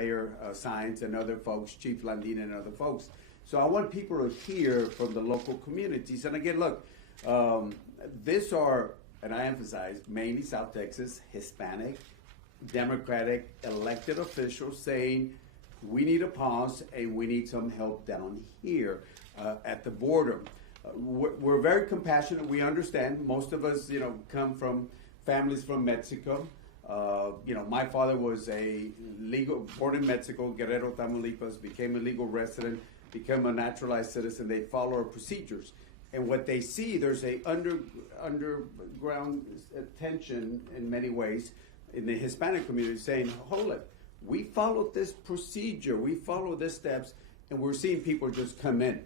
Mayor Sines and other folks, Chief Landina and other folks. So I want people to hear from the local communities. And again, look, these are, and I emphasize, mainly South Texas, Hispanic, Democratic elected officials saying we need a pause and we need some help down here at the border. We're very compassionate. We understand. Most of us, come from families from Mexico. My father was born in Mexico, Guerrero, Tamaulipas, became a legal resident, became a naturalized citizen. They follow our procedures. And what they see, there's a underground tension in many ways in the Hispanic community saying, hold it, we followed this procedure, we followed the steps, and we're seeing people just come in.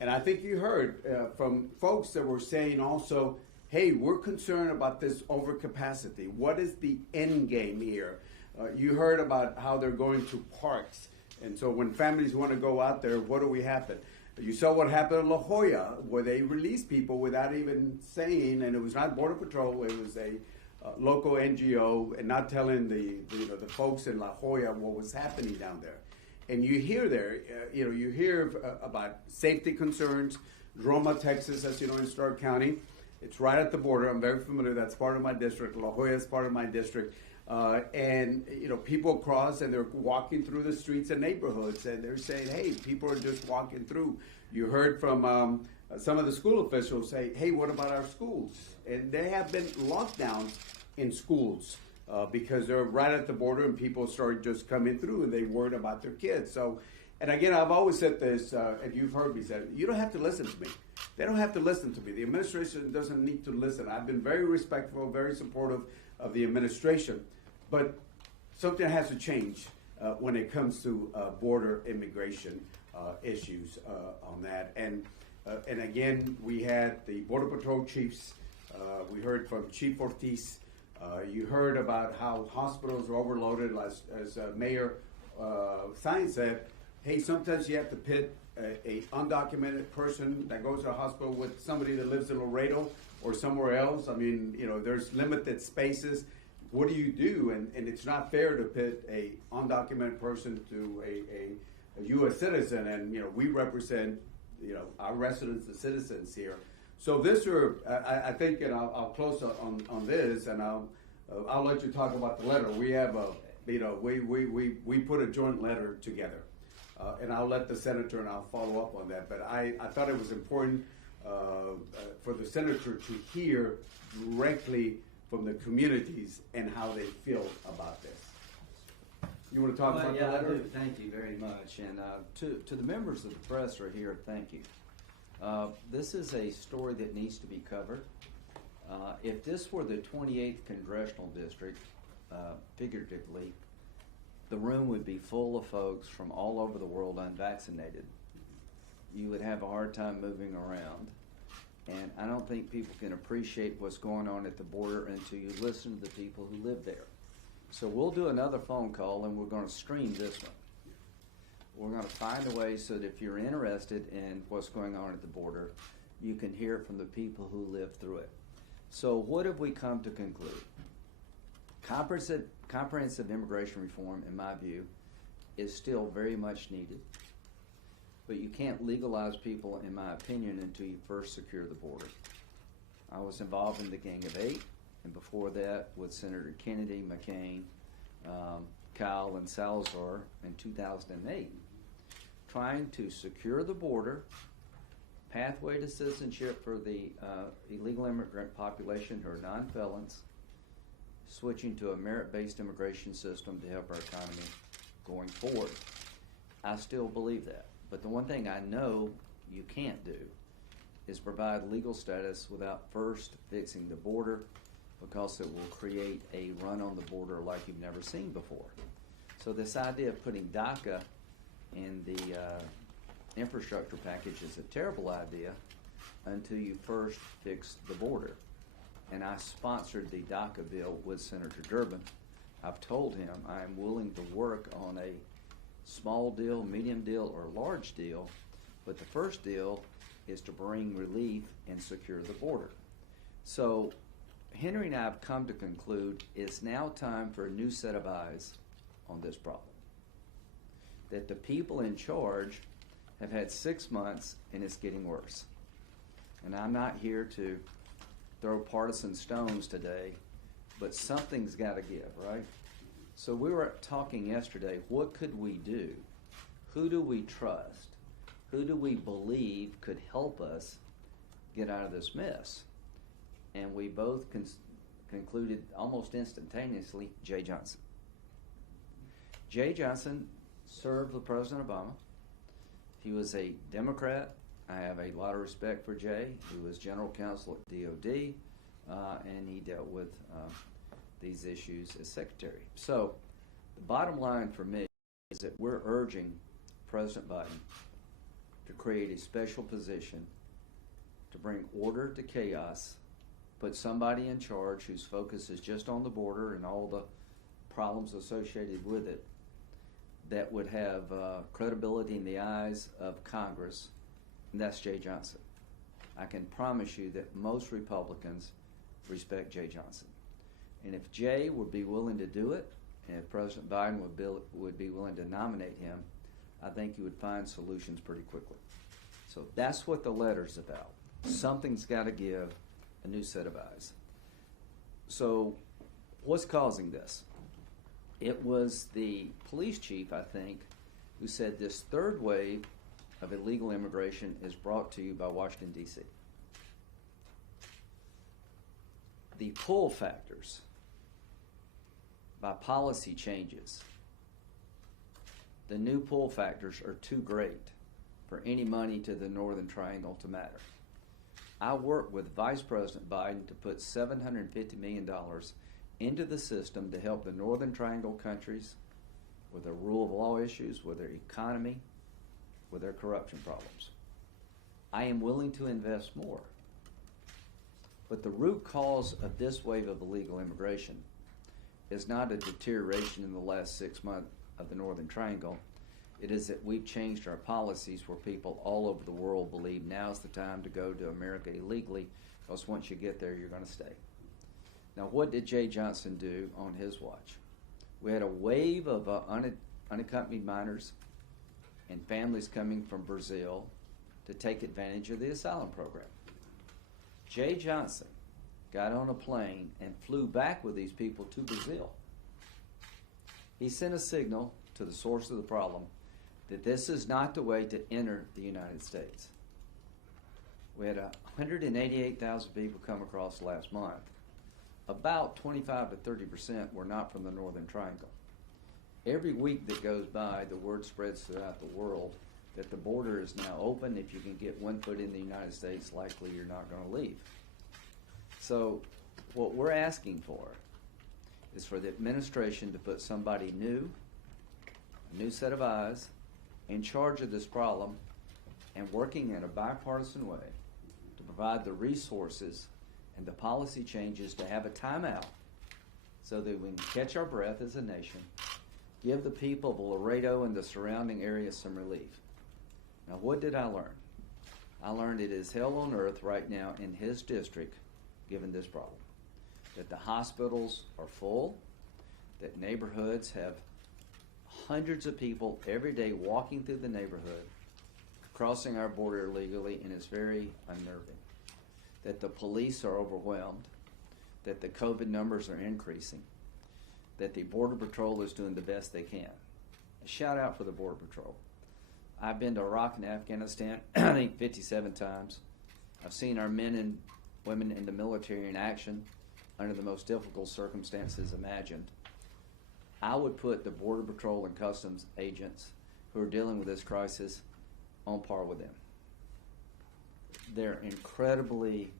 And I think you heard from folks that were saying also, hey, we're concerned about this overcapacity. What is the end game here? You heard about how they're going to parks. And so when families want to go out there, what do we happen? You saw what happened in La Jolla, where they released people without even saying, and it was not Border Patrol, it was a local NGO, and not telling the folks in La Jolla what was happening down there. And you hear there, you hear about safety concerns. Roma, Texas, as you know, in Stark County, it's right at the border. I'm very familiar. That's part of my district. La Jolla is part of my district. And people cross and they're walking through the streets and neighborhoods, and they're saying, hey, people are just walking through. You heard from some of the school officials say, hey, what about our schools? And there have been lockdowns in schools because they're right at the border, and people start just coming through and they worried about their kids. So, and again, I've always said this, and you've heard me say it, you don't have to listen to me. They don't have to listen to me. The administration doesn't need to listen. I've been very respectful, very supportive of the administration. But something has to change when it comes to border immigration issues on that. And again, we had the Border Patrol chiefs. We heard from Chief Ortiz. You heard about how hospitals are overloaded, as Mayor Sines said. Hey, sometimes you have to pit a undocumented person that goes to a hospital with somebody that lives in Laredo or somewhere else. I mean, there's limited spaces. What do you do? And it's not fair to pit a undocumented person to a U.S. citizen. And, we represent, our residents, the citizens here. So this are, I think, and I'll close on this, and I'll let you talk about the letter. We have we put a joint letter together. And I'll let the senator and I'll follow up on that. But I thought it was important for the senator to hear directly from the communities and how they feel about this. You want to talk about that? I do. Thank you very much. And to the members of the press who are here, thank you. This is a story that needs to be covered. If this were the 28th Congressional District, figuratively, the room would be full of folks from all over the world unvaccinated. You would have a hard time moving around. And I don't think people can appreciate what's going on at the border until you listen to the people who live there. So we'll do another phone call, and we're going to stream this one. We're going to find a way so that if you're interested in what's going on at the border, you can hear from the people who live through it. So what have we come to conclude? Comprehensive immigration reform, in my view, is still very much needed. But you can't legalize people, in my opinion, until you first secure the border. I was involved in the Gang of Eight, and before that with Senator Kennedy, McCain, Kyle, and Salazar in 2008, trying to secure the border, pathway to citizenship for the illegal immigrant population who are non-felons, switching to a merit-based immigration system to help our economy going forward. I still believe that. But the one thing I know you can't do is provide legal status without first fixing the border, because it will create a run on the border like you've never seen before. So this idea of putting DACA in the infrastructure package is a terrible idea until you first fix the border. And I sponsored the DACA bill with Senator Durbin. I've told him I am willing to work on a small deal, medium deal, or large deal, but the first deal is to bring relief and secure the border. So Henry and I have come to conclude it's now time for a new set of eyes on this problem. that the people in charge have had 6 months and it's getting worse. And I'm not here to throw partisan stones today, but something's got to give, right? So we were talking yesterday, what could we do? Who do we trust? Who do we believe could help us get out of this mess? And we both concluded almost instantaneously, Jay Johnson. Jay Johnson served with President Obama. He was a Democrat. I have a lot of respect for Jay. He was general counsel at DOD, and he dealt with these issues as secretary. So the bottom line for me is that we're urging President Biden to create a special position to bring order to chaos, put somebody in charge whose focus is just on the border and all the problems associated with it, that would have credibility in the eyes of Congress, and that's Jay Johnson. I can promise you that most Republicans respect Jay Johnson. And if Jay would be willing to do it, and if President Biden would be willing to nominate him, I think you would find solutions pretty quickly. So that's what the letter's about. Something's got to give, a new set of eyes. So what's causing this? It was the police chief, I think, who said this third wave of illegal immigration is brought to you by Washington, D.C. The pull factors by policy changes, the new pull factors are too great for any money to the Northern Triangle to matter. I worked with Vice President Biden to put $750 million into the system to help the Northern Triangle countries with their rule of law issues, with their economy, with their corruption problems. I am willing to invest more. But the root cause of this wave of illegal immigration is not a deterioration in the last 6 months of the Northern Triangle. It is that we've changed our policies where people all over the world believe now's the time to go to America illegally, because once you get there, you're going to stay. Now, what did Jay Johnson do on his watch? We had a wave of unaccompanied minors and families coming from Brazil to take advantage of the asylum program. Jay Johnson got on a plane and flew back with these people to Brazil. He sent a signal to the source of the problem that this is not the way to enter the United States. We had 188,000 people come across last month. About 25 to 30% were not from the Northern Triangle. Every week that goes by, the word spreads throughout the world that the border is now open. If you can get 1 foot in the United States, likely you're not going to leave. So what we're asking for is for the administration to put somebody new, a new set of eyes, in charge of this problem and working in a bipartisan way to provide the resources and the policy changes to have a timeout so that we can catch our breath as a nation, give the people of Laredo and the surrounding areas some relief. Now, what did I learn? I learned it is hell on earth right now in his district given this problem. That the hospitals are full, that neighborhoods have hundreds of people every day walking through the neighborhood, crossing our border illegally, and it's very unnerving. That the police are overwhelmed, that the COVID numbers are increasing, that the Border Patrol is doing the best they can. A shout out for the Border Patrol. I've been to Iraq and Afghanistan, I think 57 times. I've seen our men and women in the military in action under the most difficult circumstances imagined. I would put the Border Patrol and Customs agents who are dealing with this crisis on par with them. They're incredibly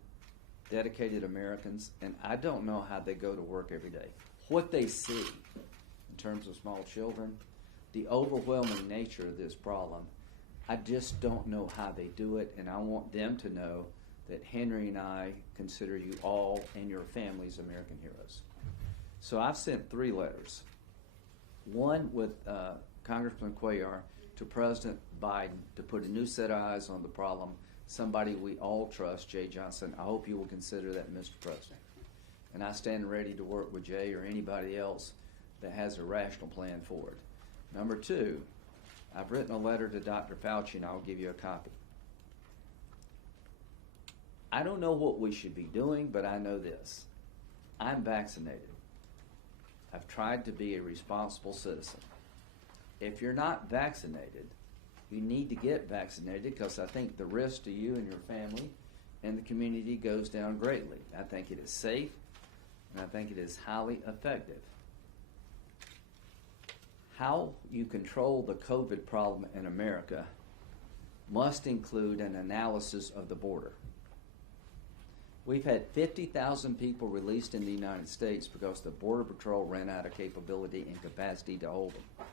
dedicated Americans, and I don't know how they go to work every day. What they see in terms of small children, the overwhelming nature of this problem, I just don't know how they do it, and I want them to know that Henry and I consider you all and your families American heroes. So I've sent 3 letters. One with Congressman Cuellar to President Biden to put a new set of eyes on the problem, somebody we all trust, Jay Johnson. I hope you will consider that, Mr. President. And I stand ready to work with Jay or anybody else that has a rational plan for it. Number 2, I've written a letter to Dr. Fauci, and I'll give you a copy. I don't know what we should be doing, but I know this. I'm vaccinated. I've tried to be a responsible citizen. If you're not vaccinated, you need to get vaccinated, because I think the risk to you and your family and the community goes down greatly. I think it is safe, and I think it is highly effective. How you control the COVID problem in America must include an analysis of the border. We've had 50,000 people released in the United States because the Border Patrol ran out of capability and capacity to hold them.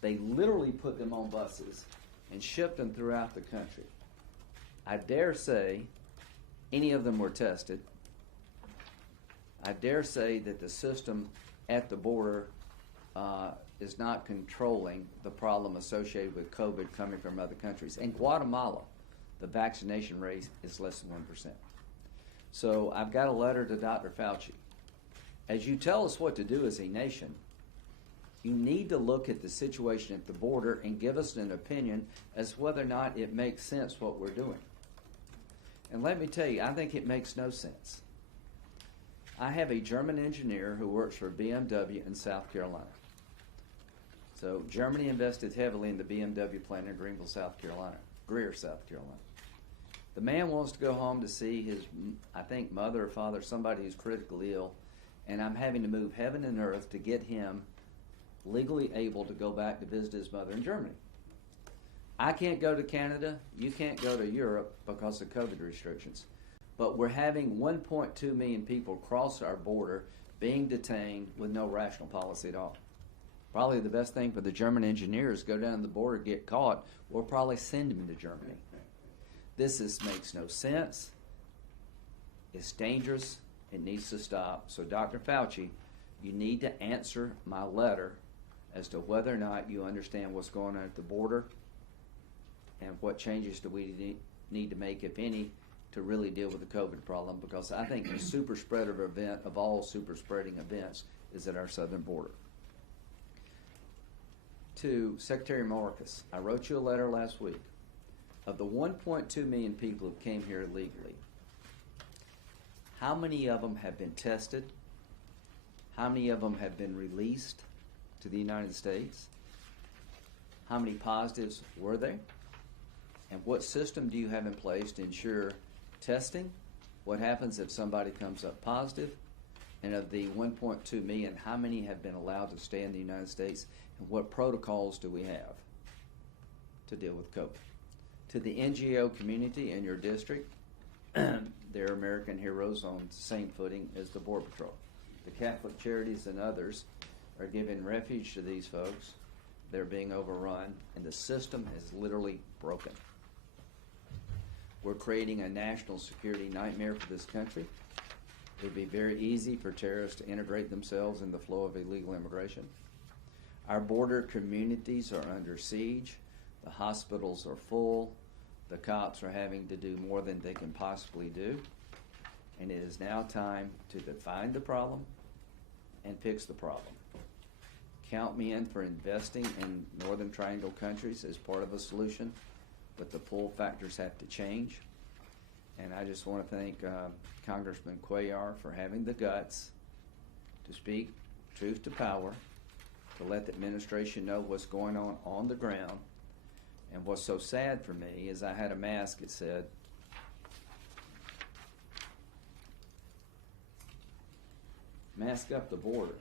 They literally put them on buses and shipped them throughout the country. I dare say any of them were tested. I dare say that the system at the border is not controlling the problem associated with COVID coming from other countries. In Guatemala, the vaccination rate is less than 1%. So I've got a letter to Dr. Fauci. As you tell us what to do as a nation, you need to look at the situation at the border and give us an opinion as to whether or not it makes sense what we're doing. And let me tell you, I think it makes no sense. I have a German engineer who works for BMW in South Carolina. So Germany invested heavily in the BMW plant in Greenville, South Carolina, Greer, South Carolina. The man wants to go home to see his, I think, mother or father, somebody who's critically ill, and I'm having to move heaven and earth to get him legally able to go back to visit his mother in Germany. I can't go to Canada, you can't go to Europe because of COVID restrictions. But we're having 1.2 million people cross our border being detained with no rational policy at all. Probably the best thing for the German engineers, go down the border, get caught, we'll probably send them to Germany. This makes no sense. It's dangerous. It needs to stop. So Dr. Fauci, you need to answer my letter as to whether or not you understand what's going on at the border and what changes do we need to make, if any, to really deal with the COVID problem, because I think the super spreader event of all super spreading events is at our southern border. To Secretary Mayorkas, I wrote you a letter last week. Of the 1.2 million people who came here illegally, how many of them have been tested? How many of them have been released to the United States? How many positives were there? And what system do you have in place to ensure testing? What happens if somebody comes up positive? And of the 1.2 million, how many have been allowed to stay in the United States? And what protocols do we have to deal with COVID? To the NGO community in your district, they're American heroes on the same footing as the Border Patrol. The Catholic charities and others are giving refuge to these folks. They're being overrun, and the system is literally broken. We're creating a national security nightmare for this country. It would be very easy for terrorists to integrate themselves in the flow of illegal immigration. Our border communities are under siege. The hospitals are full. The cops are having to do more than they can possibly do. And it is now time to define the problem and fix the problem. Count me in for investing in Northern Triangle countries as part of a solution, but the pull factors have to change. And I just want to thank Congressman Cuellar for having the guts to speak truth to power, to let the administration know what's going on the ground. And what's so sad for me is I had a mask that said, "Mask up the border."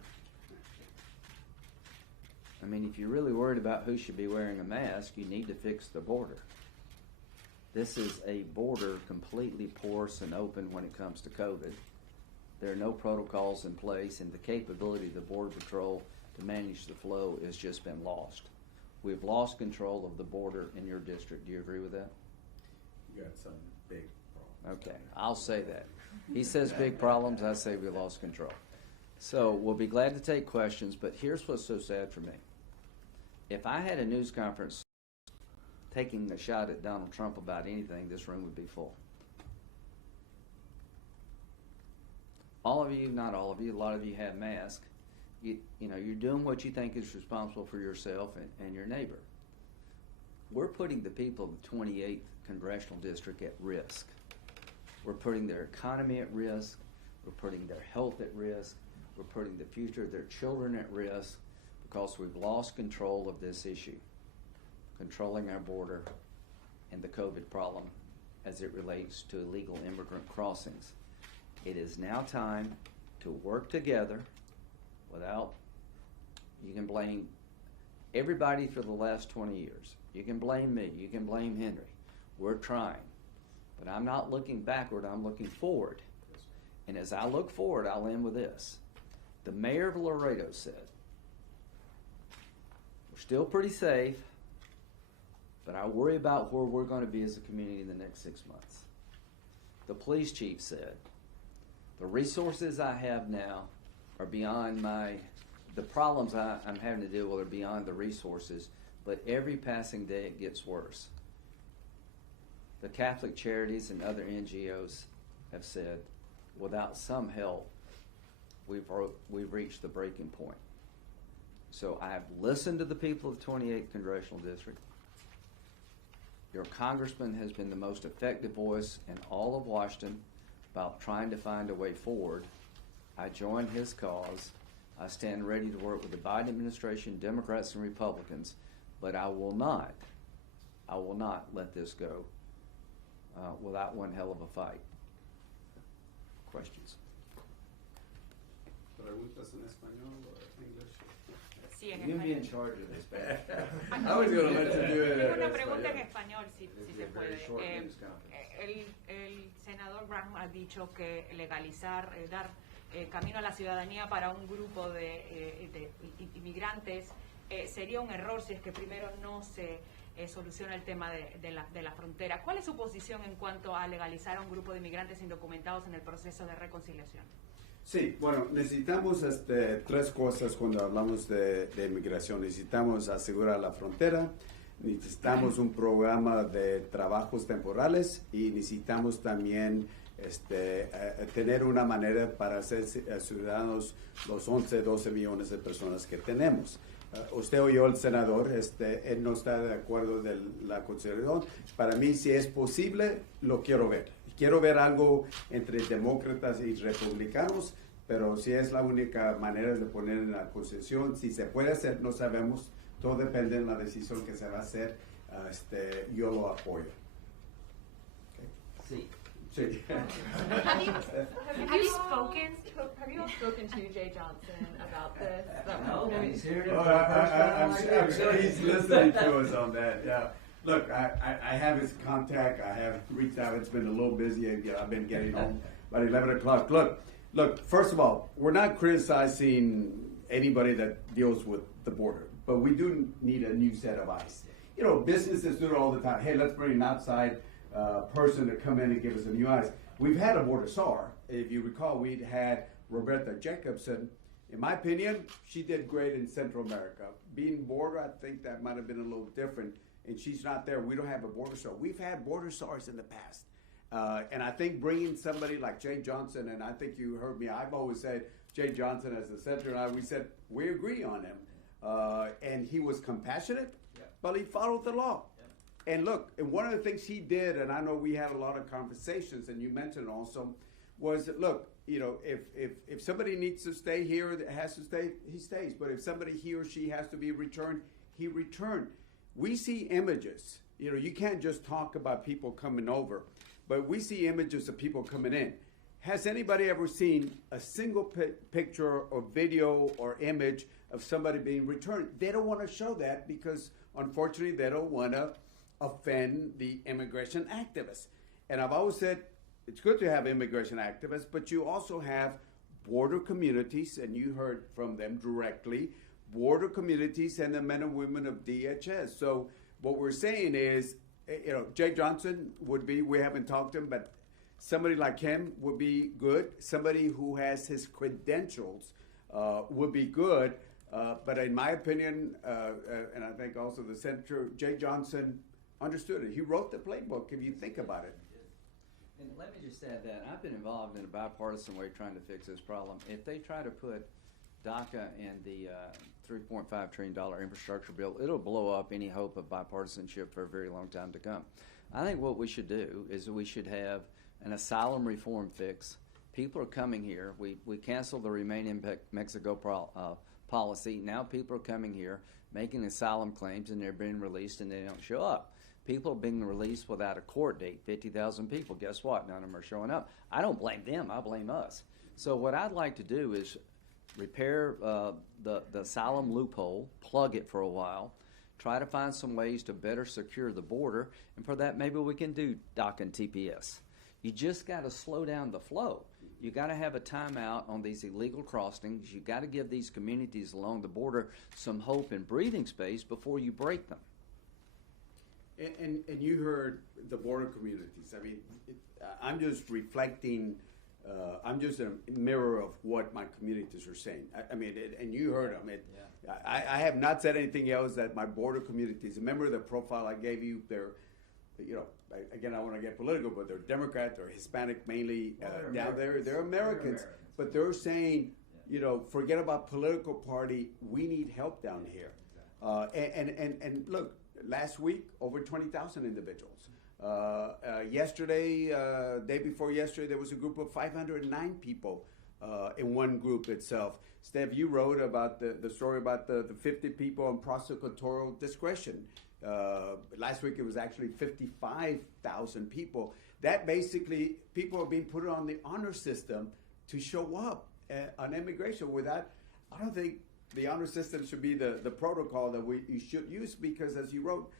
I mean, if you're really worried about who should be wearing a mask, you need to fix the border. This is a border completely porous and open when it comes to COVID. There are no protocols in place, and the capability of the Border Patrol to manage the flow has just been lost. We've lost control of the border in your district. Do you agree with that? You got some big problems. Okay, I'll say that. He says big problems, I say we lost control. So we'll be glad to take questions, but here's what's so sad for me. If I had a news conference taking a shot at Donald Trump about anything, this room would be full. All of you, not all of you, a lot of you have masks. You know, you're doing what you think is responsible for yourself and your neighbor. we're putting the people of the 28th Congressional District at risk. We're putting their economy at risk. We're putting their health at risk. We're putting the future of their children at risk because we've lost control of this issue, controlling our border and the COVID problem as it relates to illegal immigrant crossings. It is now time to work together without, you can blame everybody for the last 20 years. You can blame me. You can blame Henry. We're trying. But I'm not looking backward. I'm looking forward. And as I look forward, I'll end with this. The mayor of Laredo said, we're still pretty safe, but I worry about where we're going to be as a community in the next 6 months. The police chief said, the resources I have now are beyond the problems I'm having to deal with are beyond the resources, but every passing day it gets worse. The Catholic Charities and other NGOs have said, without some help, we've reached the breaking point. So I've listened to the people of the 28th Congressional District. Your congressman has been the most effective voice in all of Washington about trying to find a way forward. I join his cause. I stand ready to work with the Biden administration, Democrats and Republicans, but I will not let this go without one hell of a fight. Questions? ¿Preguntas en español o inglés? Sí, en You be in español. charge of this, man. I was going to let you do it. Tengo una in pregunta en español. español, si This se is a very puede. short news conference. El senador Graham ha dicho que legalizar, dar camino a la ciudadanía para un grupo de inmigrantes sería un error si es que primero no se soluciona el tema de la frontera. ¿Cuál es su posición en cuanto a legalizar a un grupo de inmigrantes indocumentados en el proceso de reconciliación? Sí, bueno, necesitamos tres cosas cuando hablamos de inmigración. Necesitamos asegurar la frontera, necesitamos un programa de trabajos temporales y necesitamos también tener una manera para ser ciudadanos los 11, 12 millones de personas que tenemos. Usted oyó al senador, él no está de acuerdo de la Constitución. Para mí, si es posible, lo quiero ver. Quiero ver algo entre demócratas y republicanos, pero si es la única manera de poner en la Constitución, si se puede hacer, no sabemos. Todo depende de la decisión que se va a hacer. Yo lo apoyo. Sí. Sí. Have you all spoken to Jay Johnson about this? No, he's here to I'm sure he's listening to us on that. Yeah. Look, I have his contact. I have reached out. It's been a little busy. I've been getting home about 11 o'clock. Look. First of all, we're not criticizing anybody that deals with the border, but we do need a new set of eyes. You know, businesses do it all the time. Hey, let's bring an outside person to come in and give us a new eyes. We've had a border czar. If you recall, we'd had Roberta Jacobson. In my opinion, she did great in Central America. Being border, I think that might have been a little different. And she's not there. We don't have a border czar. We've had border czars in the past. And I think bringing somebody like Jay Johnson, and I think you heard me, I've always said Jay Johnson as the senator, and we said we agree on him. And he was compassionate, but he followed the law. And look, and one of the things he did, and I know we had a lot of conversations, and you mentioned also, was look, you know, if somebody needs to stay here, that has to stay, he stays. But if somebody, he or she has to be returned, he returned. We see images. You know, you can't just talk about people coming over, but we see images of people coming in. Has anybody ever seen a single picture or video or image of somebody being returned? They don't want to show that because, unfortunately, they don't want to offend the immigration activists. And I've always said it's good to have immigration activists, but you also have border communities, and you heard from them directly, border communities and the men and women of DHS. So what we're saying is, you know, Jay Johnson would be, we haven't talked to him, but somebody like him would be good. Somebody who has his credentials would be good. But in my opinion, and I think also the Senator, Jay Johnson understood it. He wrote the playbook, if you think about it. And let me just add that I've been involved in a bipartisan way trying to fix this problem. If they try to put DACA and the $3.5 trillion infrastructure bill. It'll blow up any hope of bipartisanship for a very long time to come. I think what we should do is we should have an asylum reform fix. People are coming here. We canceled the Remain in Mexico policy. Now people are coming here making asylum claims and they're being released and they don't show up. People are being released without a court date, 50,000 people. Guess what? None of them are showing up. I don't blame them. I blame us. So what I'd like to do is repair the asylum loophole, plug it for a while, try to find some ways to better secure the border, and for that maybe we can do DACA and TPS. You just got to slow down the flow. You got to have a timeout on these illegal crossings. You got to give these communities along the border some hope and breathing space before you break them. And you heard the border communities. I mean, I'm just reflecting. I'm just a mirror of what my communities are saying. I mean, and you heard them. I have not said anything else that my border communities. Remember the profile I gave you? They're, you know, again, I want to get political, but they're Democrat, they're Hispanic mainly down there. They're Americans, but they're saying, you know, forget about political party. We need help down here. And look, last week over 20,000 individuals. Yesterday, day before yesterday, there was a group of 509 people in one group itself. Steph, you wrote about the story about the 50 people on prosecutorial discretion. Last week it was actually 55,000 people. That basically, people are being put on the honor system to show up on immigration. With that, I don't think the honor system should be the protocol that you should use, because as you wrote,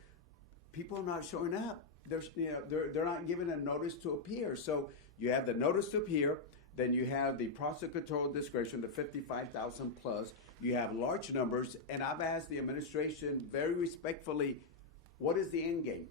people are not showing up. They're not given a notice to appear. So you have the notice to appear, then you have the prosecutorial discretion, the 55,000 plus. You have large numbers, and I've asked the administration very respectfully, what is the end game?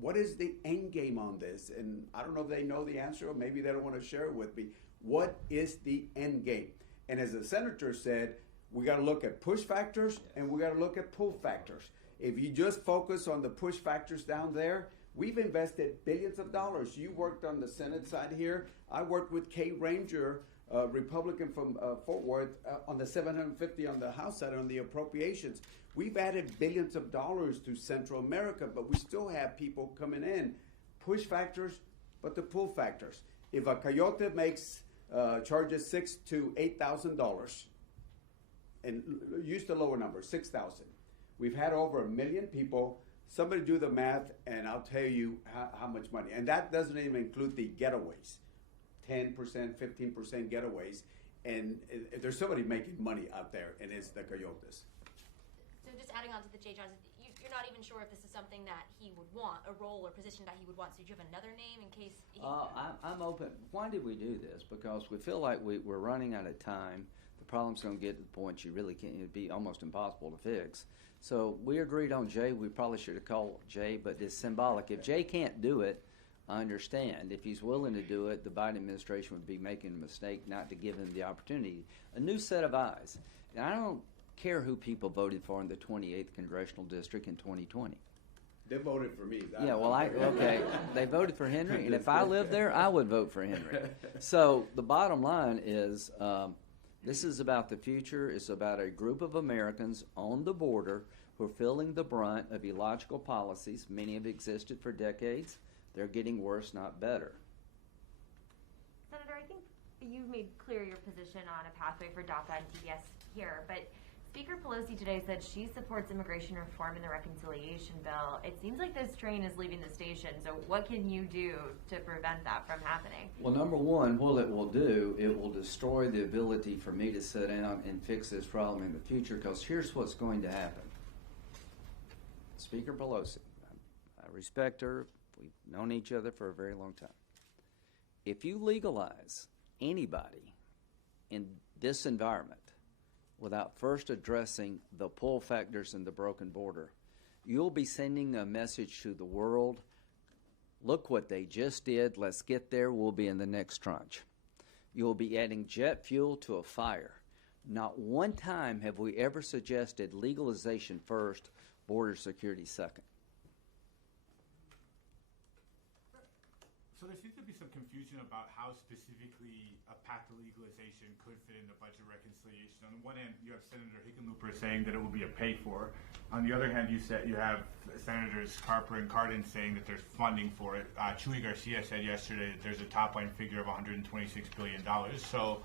What is the end game on this? And I don't know if they know the answer, or maybe they don't want to share it with me. What is the end game? And as the senator said, we got to look at push factors and we got to look at pull factors. If you just focus on the push factors down there, we've invested billions of dollars. You worked on the Senate side here. I worked with Kay Ranger, Republican from Fort Worth, on the 750 on the House side on the appropriations. We've added billions of dollars to Central America, but we still have people coming in. Push factors, but the pull factors. If a coyote makes charges $6,000 to $8,000, and use the lower number, 6,000. We've had over 1 million people. Somebody do the math, and I'll tell you how much money. And that doesn't even include the getaways, 10%, 15% getaways. And there's somebody making money out there, and it's the coyotes. So just adding on to the J. Johnson, you're not even sure if this is something that he would want, a role or position that he would want. So do you have another name in case he... I'm open. Why did we do this? Because we feel like we're running out of time. The problem's going to get to the point you really can't. It'd be almost impossible to fix. So we agreed on Jay. We probably should have called Jay, but it's symbolic. If Jay can't do it, I understand. If he's willing to do it, the Biden administration would be making a mistake not to give him the opportunity. A new set of eyes. And I don't care who people voted for in the 28th Congressional District in 2020. They voted for me. Yeah, well, okay. They voted for Henry, and if I lived there, I would vote for Henry. So the bottom line is, this is about the future. It's about a group of Americans on the border who are feeling the brunt of illogical policies. Many have existed for decades. They're getting worse, not better. Senator, I think you've made clear your position on a pathway for DACA and TPS here, but Speaker Pelosi today said she supports immigration reform in the reconciliation bill. It seems like this train is leaving the station, so what can you do to prevent that from happening? Well, number one, what it will do, it will destroy the ability for me to sit down and fix this problem in the future, because here's what's going to happen. Speaker Pelosi, I respect her. We've known each other for a very long time. If you legalize anybody in this environment without first addressing the pull factors in the broken border, you'll be sending a message to the world, look what they just did, let's get there, we'll be in the next tranche. You'll be adding jet fuel to a fire. Not one time have we ever suggested legalization first, border security second. So So there seems to be some confusion about how specifically a path to legalization could fit into budget reconciliation. On the one hand, you have Senator Hickenlooper saying that it will be a pay-for. On the other hand, you have Senators Carper and Cardin saying that there's funding for it. Chuy Garcia said yesterday that there's a top-line figure of $126 billion. So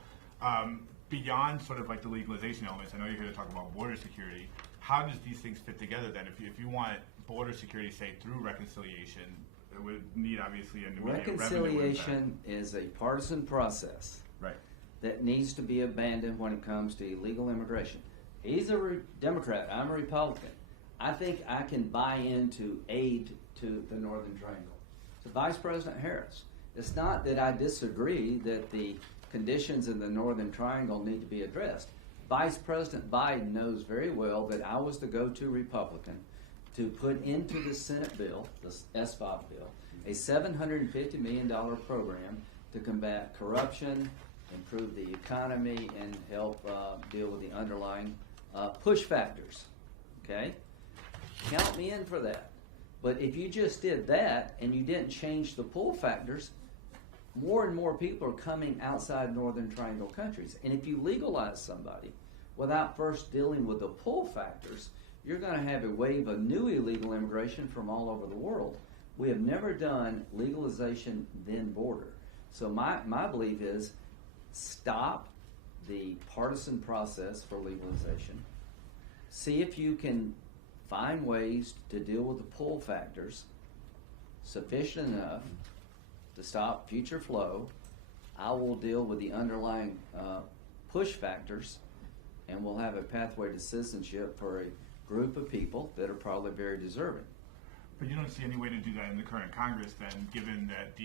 beyond sort of like the legalization elements, I know you're here to talk about border security. How does these things fit together then? If you want border security, say, through reconciliation, it would need obviously an immediate Reconciliation is a partisan process right. that needs to be abandoned when it comes to illegal immigration. He's a Democrat. I'm a Republican. I think I can buy into aid to the Northern Triangle. To Vice President Harris, it's not that I disagree that the conditions in the Northern Triangle need to be addressed. Vice President Biden knows very well that I was the go-to Republican to put into the Senate bill, the S5 bill, a $750 million program to combat corruption, improve the economy, and help deal with the underlying push factors. Okay? Count me in for that. But if you just did that and you didn't change the pull factors, more and more people are coming outside Northern Triangle countries. And if you legalize somebody without first dealing with the pull factors, you're going to have a wave of new illegal immigration from all over the world. We have never done legalization then border. So my belief is stop the partisan process for legalization. See if you can find ways to deal with the pull factors sufficient enough to stop future flow. I will deal with the underlying push factors, and we'll have a pathway to citizenship for a group of people that are probably very deserving. But you don't see any way to do that in the current Congress then, given that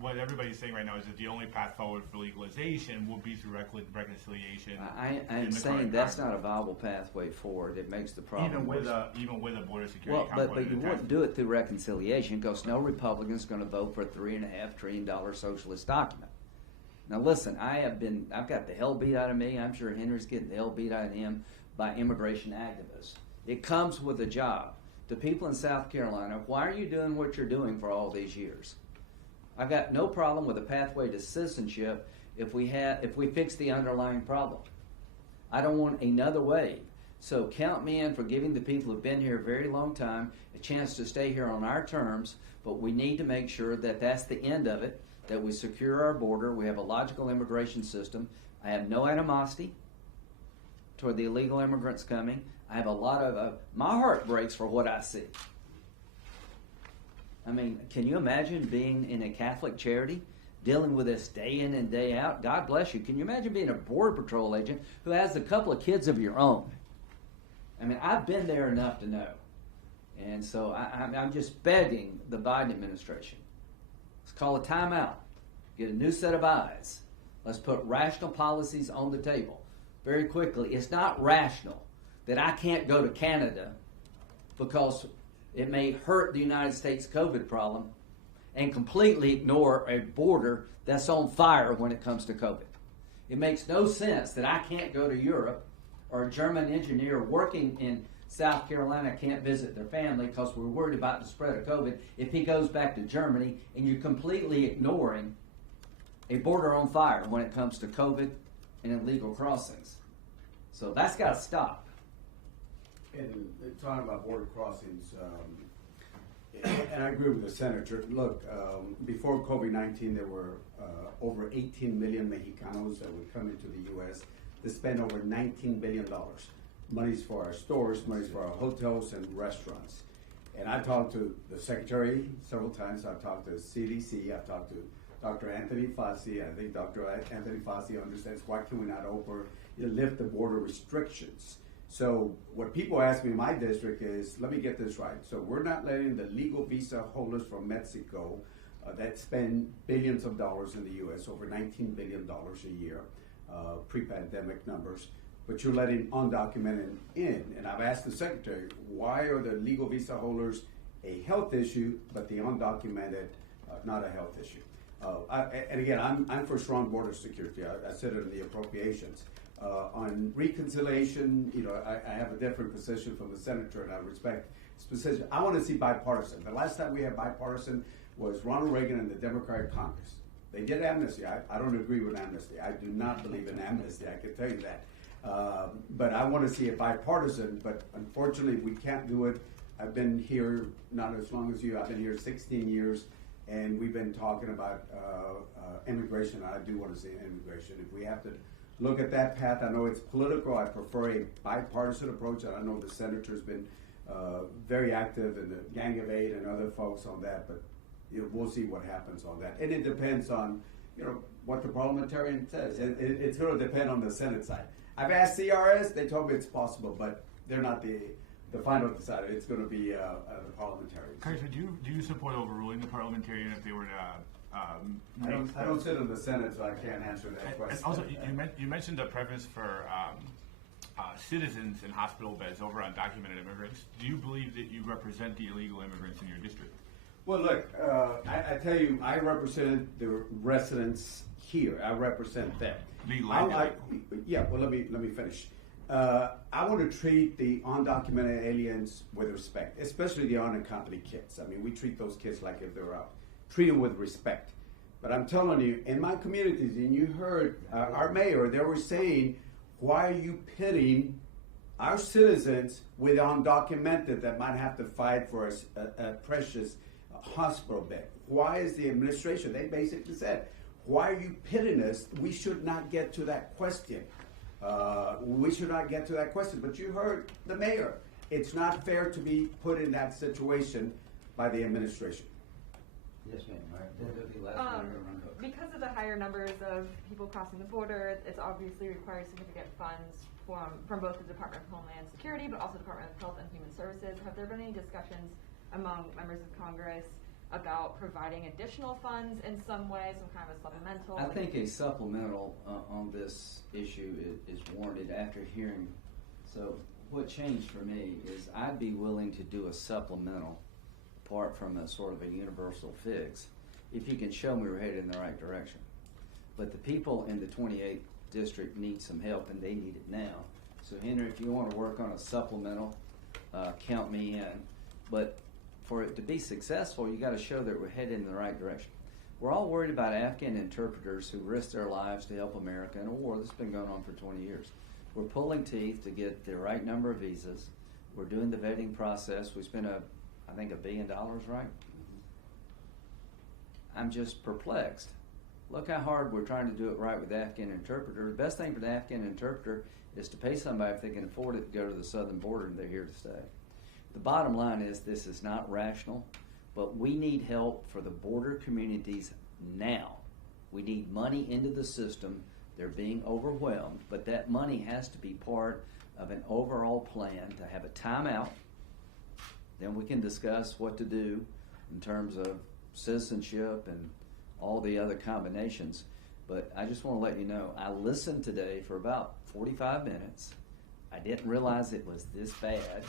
what everybody's saying right now is that the only path forward for legalization will be through reconciliation. I am saying that's not a viable pathway forward. It makes the problem even with worse. even with a border security but you wouldn't do it through reconciliation because no Republican's going to vote for a $3.5 trillion socialist document. Now listen, I've got the hell beat out of me. I'm sure Henry's getting the hell beat out of him by immigration activists. It comes with a job. To people in South Carolina, why are you doing what you're doing for all these years? I've got no problem with a pathway to citizenship if we fix the underlying problem. I don't want another wave. So count me in for giving the people who've been here a very long time a chance to stay here on our terms, but we need to make sure that that's the end of it, that we secure our border, we have a logical immigration system. I have no animosity toward the illegal immigrants coming. I have a lot of, my heart breaks for what I see. I mean, can you imagine being in a Catholic charity, dealing with this day in and day out? God bless you. Can you imagine being a Border Patrol agent who has a couple of kids of your own? I mean, I've been there enough to know. And so I'm just begging the Biden administration. Let's call a timeout. Get a new set of eyes. Let's put rational policies on the table. Very quickly, it's not rational that I can't go to Canada because it may hurt the United States COVID problem and completely ignore a border that's on fire when it comes to COVID. It makes no sense that I can't go to Europe or a German engineer working in South Carolina can't visit their family because we're worried about the spread of COVID if he goes back to Germany, and you're completely ignoring a border on fire when it comes to COVID and illegal crossings. So that's got to stop. And talking about border crossings, and I agree with the senator. Look, before COVID-19, there were over 18 million Mexicanos that would come into the U.S. to spend over $19 billion. Money's for our stores, money's for our hotels and restaurants. And I talked to the secretary several times. I've talked to CDC. I've talked to Dr. Anthony Fauci. I think Dr. Anthony Fauci understands why can we not lift the border restrictions. So what people ask me in my district is, let me get this right. So we're not letting the legal visa holders from Mexico that spend billions of dollars in the U.S., over $19 billion a year, pre-pandemic numbers, but you're letting undocumented in. And I've asked the secretary, why are the legal visa holders a health issue, but the undocumented not a health issue? And again, I'm for strong border security. I said it in the appropriations. On reconciliation, I have a different position from the senator, and I respect his position. I want to see bipartisan. The last time we had bipartisan was Ronald Reagan and the Democratic Congress. They did amnesty. I don't agree with amnesty. I do not believe in amnesty. I can tell you that. But I want to see it bipartisan. But unfortunately, we can't do it. I've been here not as long as you. I've been here 16 years, and we've been talking about immigration. I do want to see immigration. If we have to look at that path, I know it's political. I prefer a bipartisan approach, and I know the senator's been very active, and the Gang of Eight and other folks on that. But we'll see what happens on that, and it depends on what the parliamentarian says. It's going to depend on the Senate side. I've asked CRS; they told me it's possible, but they're not the final decider. It's going to be the parliamentarians. Congressman, do you support overruling the parliamentarian if they were to? I don't sit in the Senate, so I can't answer that question. And also, you mentioned a preference for citizens in hospital beds over undocumented immigrants. Do you believe that you represent the illegal immigrants in your district? Well, look, I tell you, I represent the residents here. I represent them. Yeah. Well, let me finish. I want to treat the undocumented aliens with respect, especially the unaccompanied kids. I mean, we treat those kids like if they're out. Treat them with respect. But I'm telling you, in my communities, and you heard our mayor, they were saying, why are you pitting our citizens with undocumented that might have to fight for a precious hospital bed? Why is the administration, they basically said, why are you pitting us? We should not get to that question. We should not get to that question. But you heard the mayor. It's not fair to be put in that situation by the administration. Yes, ma'am. All right. That'll be last Because of the higher numbers of people crossing the border, it's obviously requires significant funds from both the Department of Homeland Security, but also the Department of Health and Human Services. Have there been any discussions among members of Congress about providing additional funds in some way, some kind of a supplemental? I think a supplemental on this issue is warranted after hearing. So what changed for me is I'd be willing to do a supplemental apart from a sort of a universal fix if you can show me we're headed in the right direction. But the people in the 28th district need some help, and they need it now. So Henry, if you want to work on a supplemental, count me in. But for it to be successful, you got to show that we're headed in the right direction. We're all worried about Afghan interpreters who risk their lives to help America in a war that's been going on for 20 years. We're pulling teeth to get the right number of visas. We're doing the vetting process. We spent I think $1 billion, right? I'm just perplexed. Look how hard we're trying to do it right with the Afghan interpreter. The best thing for the Afghan interpreter is to pay somebody if they can afford it to go to the southern border and they're here to stay. The bottom line is this is not rational, but we need help for the border communities now. We need money into the system. They're being overwhelmed, but that money has to be part of an overall plan to have a timeout. Then we can discuss what to do in terms of citizenship and all the other combinations. But I just want to let you know, I listened today for about 45 minutes. I didn't realize it was this bad.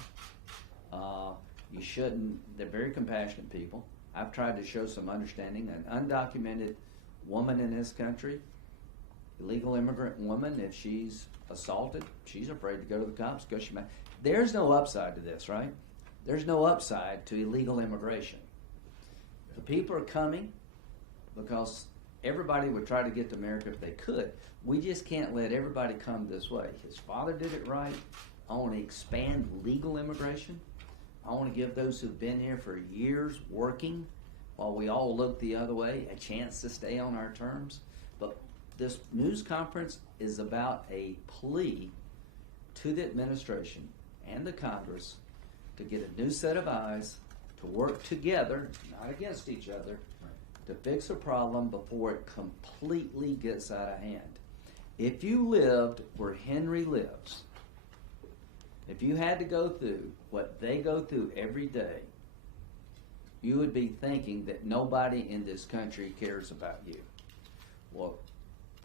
You shouldn't. They're very compassionate people. I've tried to show some understanding. An undocumented woman in this country, illegal immigrant woman, if she's assaulted, she's afraid to go to the cops because she might. There's no upside to this, right? There's no upside to illegal immigration. The people are coming because everybody would try to get to America if they could. We just can't let everybody come this way. His father did it right. I want to expand legal immigration. I want to give those who've been here for years working while we all look the other way a chance to stay on our terms. But this news conference is about a plea to the administration and the Congress to get a new set of eyes, to work together, not against each other, to fix a problem before it completely gets out of hand. If you lived where Henry lives, if you had to go through what they go through every day, you would be thinking that nobody in this country cares about you. Well,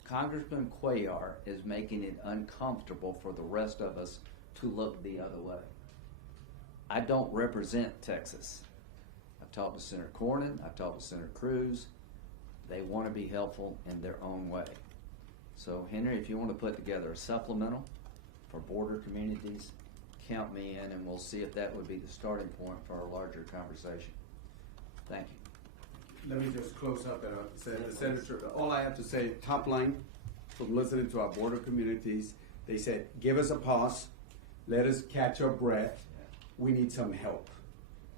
Congressman Cuellar is making it uncomfortable for the rest of us to look the other way. I don't represent Texas. I've talked to Senator Cornyn, I've talked to Senator Cruz. They want to be helpful in their own way. So Henry, if you want to put together a supplemental for border communities, count me in and we'll see if that would be the starting point for a larger conversation. Thank you. let me just close up and say the senator, all I have to say, top line, from listening to our Board of Communities, they said, give us a pause, let us catch our breath, we need some help.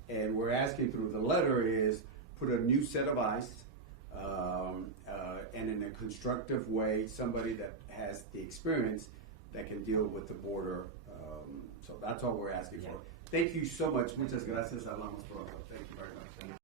And we're asking through the letter is, put a new set of eyes, and in a constructive way, somebody that has the experience that can deal with the border. So that's all we're asking for. Thank you so much. Muchas gracias. Hablamos pronto. Thank you very much.